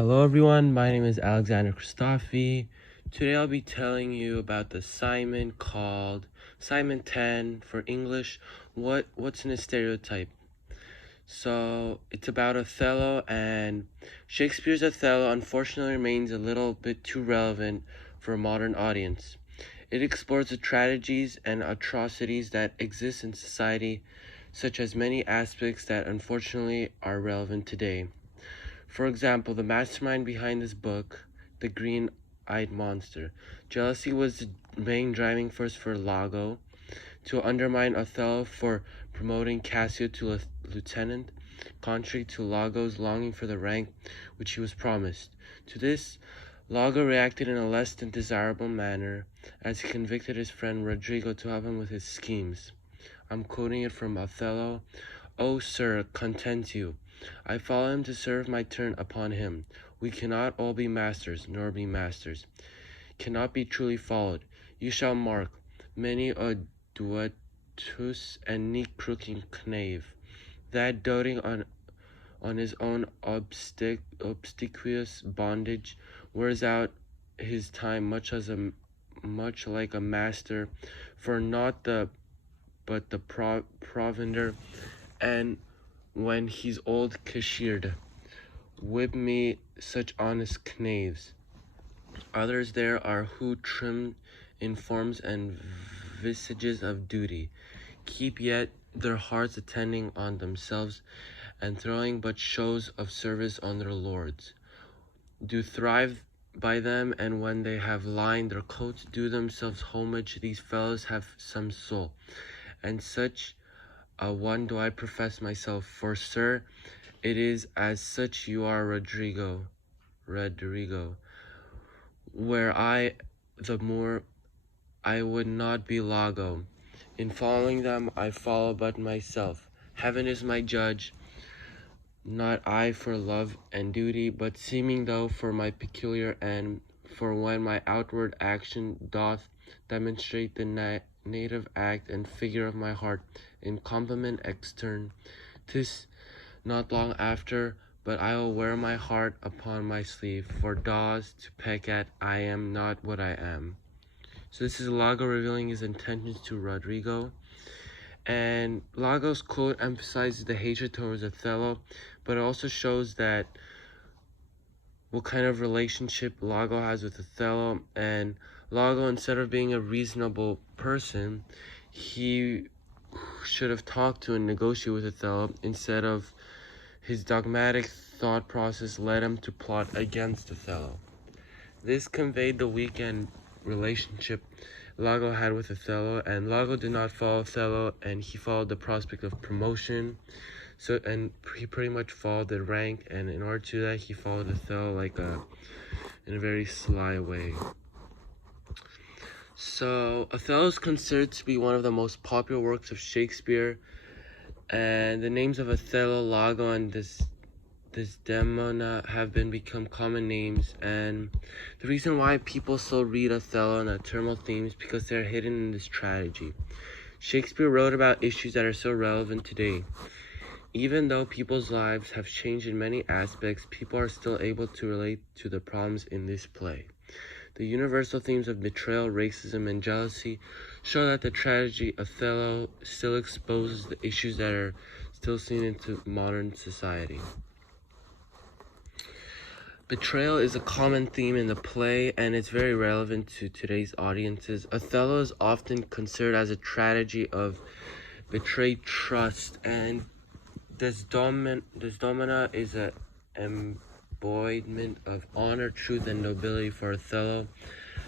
Hello everyone, my name is Alexander Christofi. Today I'll be telling you about the assignment called Assignment 10 for English, What's in a Stereotype? So it's about Othello, and Shakespeare's Othello unfortunately remains a little bit too relevant for a modern audience. It explores the tragedies and atrocities that exist in society, such as many aspects that unfortunately are relevant today. For example, the mastermind behind this book, the green-eyed monster. Jealousy was the main driving force for Lago to undermine Othello for promoting Cassio to lieutenant, contrary to Lago's longing for the rank which he was promised. To this, Lago reacted in a less than desirable manner, as he convicted his friend Rodrigo to help him with his schemes. I'm quoting it from Othello. "O sir, content you. I follow him to serve my turn upon him. We cannot all be masters, nor be masters. Cannot be truly followed. You shall mark many a duetus and neat crooking knave, that doting on his own obsequious bondage, wears out his time much like a master, for not but the provender, and when he's old cashiered, whip me such honest knaves. Others there are who, trimmed in forms and visages of duty, keep yet their hearts attending on themselves, and throwing but shows of service on their lords, do thrive by them, and when they have lined their coats, do themselves homage. These fellows have some soul, and such a one do I profess myself, for, sir, it is as such you are, Rodrigo, were I the Moor, I would not be Lago. In following them, I follow but myself. Heaven is my judge, not I for love and duty, but seeming though for my peculiar end, for when my outward action doth demonstrate the native act and figure of my heart, in compliment extern, 'tis not long after, but I will wear my heart upon my sleeve, for daws to peck at, I am not what I am. So this is Lago revealing his intentions to Rodrigo. And Lago's quote emphasizes the hatred towards Othello, but it also shows that what kind of relationship Lago has with Othello. And Lago, instead of being a reasonable person, he should have talked to and negotiated with Othello, instead of his dogmatic thought process led him to plot against Othello. This conveyed the weekend relationship Lago had with Othello, and Lago did not follow Othello, and he followed the prospect of promotion. And he pretty much followed the rank, and in order to do that, he followed Othello in a very sly way. So Othello is considered to be one of the most popular works of Shakespeare, and the names of Othello, Lago, and Desdemona have become common names. And the reason why people still read Othello and nocturnal themes because they're hidden in this tragedy. Shakespeare wrote about issues that are so relevant today. Even though people's lives have changed in many aspects, people are still able to relate to the problems in this play. The universal themes of betrayal, racism, and jealousy show that the tragedy Othello still exposes the issues that are still seen into modern society. Betrayal is a common theme in the play, and it's very relevant to today's audiences. Othello is often considered as a tragedy of betrayed trust, and Desdemona is an embodiment of honor, truth, and nobility for Othello.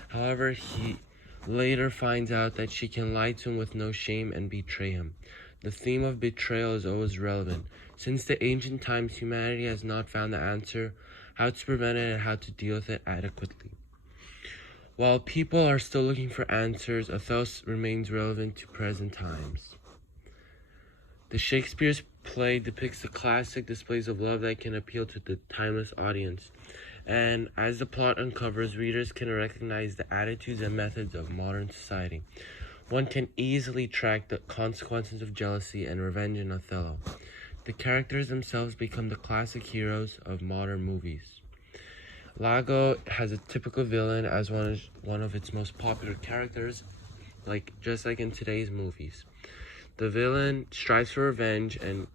However, he later finds out that she can lie to him with no shame and betray him. The theme of betrayal is always relevant. Since the ancient times, humanity has not found the answer, how to prevent it and how to deal with it adequately. While people are still looking for answers, Othello remains relevant to present times. The Shakespeare's play depicts the classic displays of love that can appeal to the timeless audience. And as the plot uncovers, readers can recognize the attitudes and methods of modern society. One can easily track the consequences of jealousy and revenge in Othello. The characters themselves become the classic heroes of modern movies. Lago has a typical villain as one of its most popular characters, just like in today's movies. The villain strives for revenge and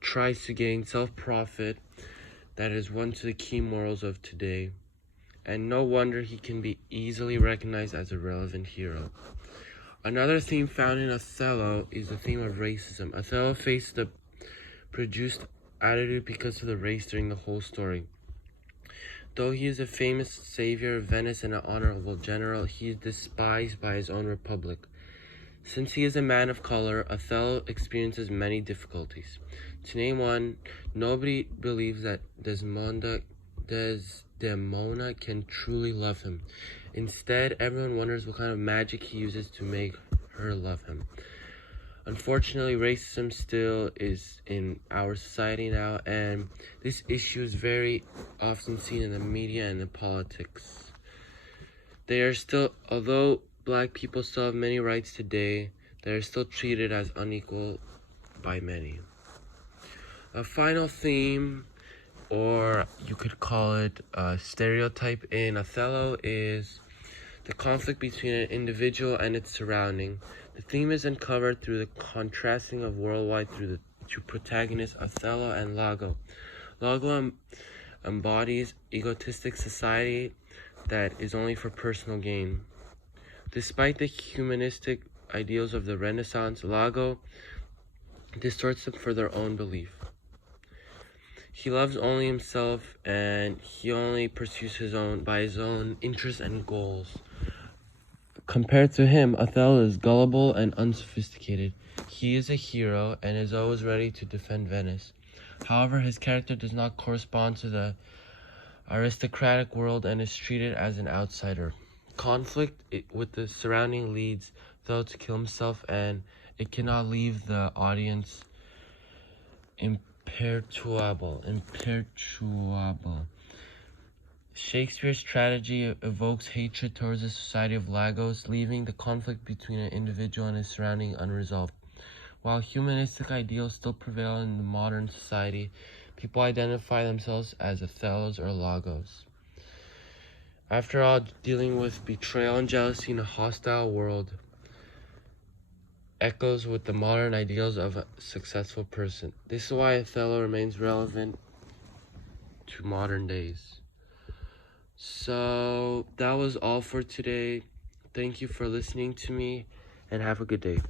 tries to gain self-profit. That is one of the key morals of today, and no wonder he can be easily recognized as a relevant hero. Another theme found in Othello is the theme of racism. Othello faced the produced attitude because of the race during the whole story. Though he is a famous savior of Venice and an honorable general, he is despised by his own republic. Since he is a man of color, Othello experiences many difficulties. To name one, nobody believes that Desdemona can truly love him. Instead, everyone wonders what kind of magic he uses to make her love him. Unfortunately, racism still is in our society now, and this issue is very often seen in the media and in politics. Although black people still have many rights today, they are still treated as unequal by many. A final theme, or you could call it a stereotype in Othello, is the conflict between an individual and its surrounding. The theme is uncovered through the contrasting of worldwide through the two protagonists, Othello and Lago. Lago embodies egotistic society that is only for personal gain. Despite the humanistic ideals of the Renaissance, Lago distorts them for their own belief. He loves only himself, and he only pursues his own interests and goals. Compared to him, Othello is gullible and unsophisticated. He is a hero and is always ready to defend Venice. However, his character does not correspond to the aristocratic world and is treated as an outsider. Conflict with the surrounding leads Othello to kill himself, and it cannot leave the audience imperturbable. Shakespeare's tragedy evokes hatred towards the society of Lagos, leaving the conflict between an individual and his surrounding unresolved. While humanistic ideals still prevail in the modern society, people identify themselves as Othellos or Lagos. After all, dealing with betrayal and jealousy in a hostile world echoes with the modern ideals of a successful person. This is why Othello remains relevant to modern days. So that was all for today. Thank you for listening to me, and have a good day.